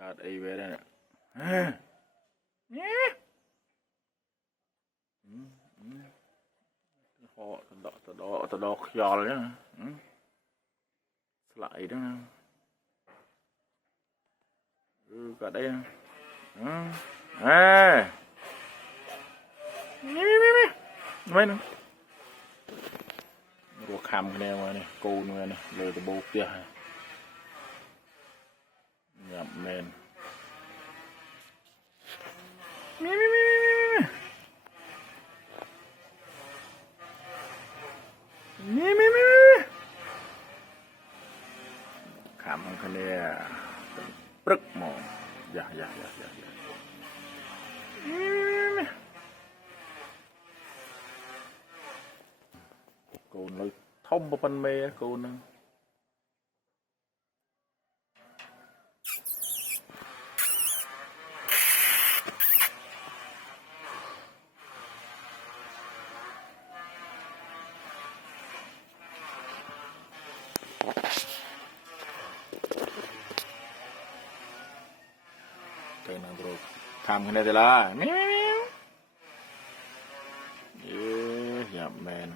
កើតអីវាដែរហកតដកខ្យល់ចឹងស្លាក់អីហ្នឹងកើតអីហ្នឹងអេមិនរស់ខំគ្នាមកនេះគូនមកនេះលើដបូផ្ទះញ៉ាំមែនខំគ្នាព្រឹកមកយ៉ាកូនលើធំប៉ុណ្ណេះកូនហ្នឹងទៅនឹងប្រូខំគ្នាទៅឡាមីយ៉ាប់មែន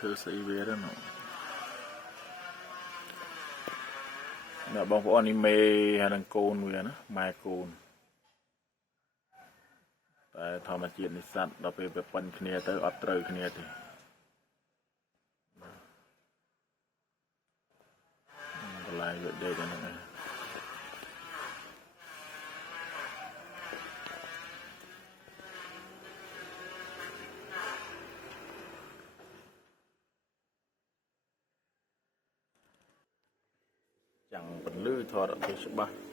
ធ្វើស្អីវាទៅនោះអ្នកបងប្អូននេះមេហើយនឹងកូនវាណាម៉ែកូនតែធម្មជាតិនៃសត្វដល់ពេលវាប៉ុនគ្នាទៅអត់ត្រូវគ្នាទេកន្លែងវាដេកហ្នឹងចាំងពន្លឺថតអត់ទៅច្បាស់